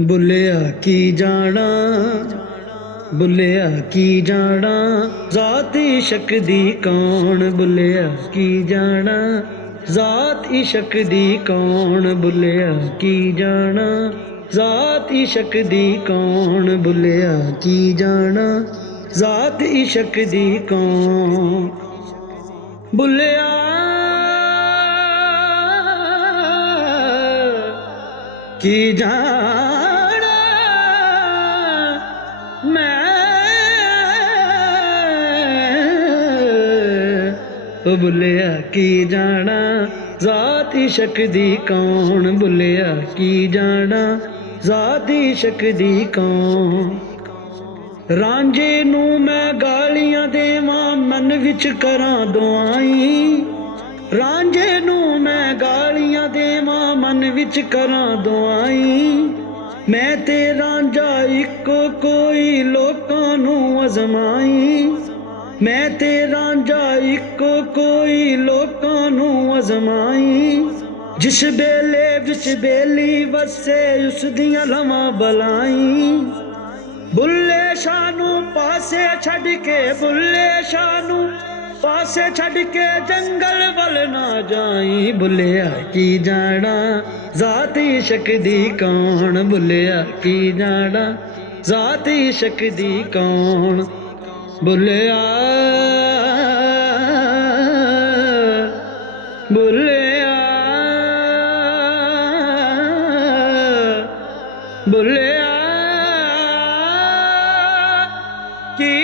बुलिया की जाना, बुलिया की जाना, जात इशक दी कौन। बुलिया की जाना, जात इशक दी कौन। बुलिया की जाना, जात इशक दी कौन। बुलिया की जाना, जात इशक दी कौन। बुलिया की जाना, मैं बुलिया की जाना, जात इशक दी कौन। बुलिया की जाना, जात इशक दी कौन। रांझे नू मैं गालियां देवां, मन विच करां दुआई। रांझे नू मैं गालियां देवां, मन विच करां दुआई। मैं ते रांझा इक्को कोई, लोकां नू अजमाई। मैं ते रांझा इक्को कोई, लोकां नू अजमाई। जिस बेले विच बेली वसे, उस दियां लवां बलाई। बुल्ले शाह नू पासे छड़ के, बुल्ले शाह नू पासे छड़ के, जंगल वल ना जाई। बुलिया की जाना, जात इशक दी कौन। बुलिया की जाना, जात इशक दी कौन। बुलिया बुलिया बुलिया की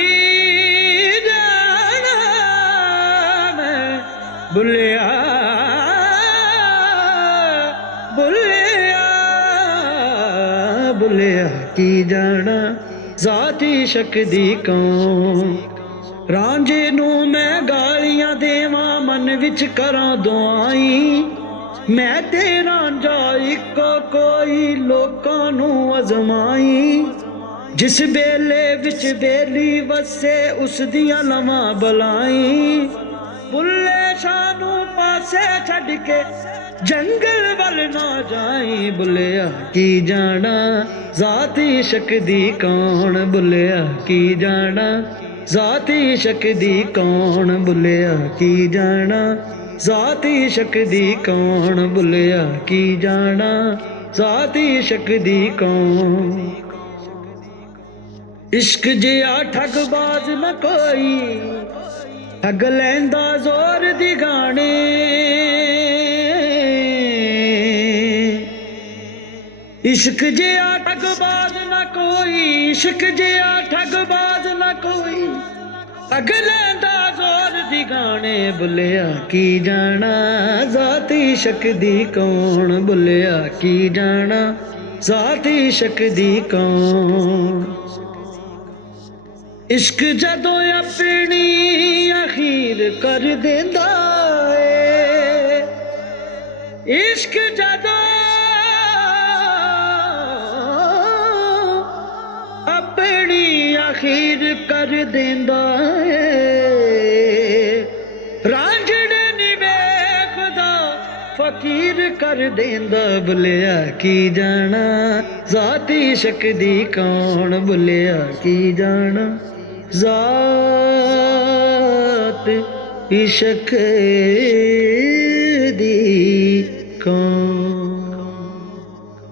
जाना, मैं बुलिया बुलिया बुलिया की जाना, जात इशक दी कौन। रांझे नू मैं गालियां देवां, मन विच करां दुआई। मैं ते रांझा इक्को कोई, लोकां नू अजमाई। जिस बेले विच बेली वसे, उस दियां लवां बलाई। बुल्ले शाह नू पासे छड़ के, जंगल वल ना जाई। बुलिया की जाना, जात इशक दी कौन। बुलिया की जाना, जात इशक दी कौन। बुलिया की जाना, जात इशक दी कौन। बुलिया की जाना, जात इशक दी कौन। इश्क जिया ठगबाज न कोई, ठग लैंदा जोर दी गाने। इश्क जिया ठगबाज न कोई, इश्क जिया ठगबाज न कोई, ठग लैंदा जोर दी गाने। बुलिया की जाना, जात इशक दी कौन। बुलिया की जाना, जात इशक दी कौन। इश्क जदों अपनी अखीर कर देंदा है, इश्क जदों अपनी अखीर कर देंदा है। रांझणे नी वेखदा, फकीर कर देंदा। बुलिया की जाना, जात इशक दी कौन। बुलिया की जाना, जात इशक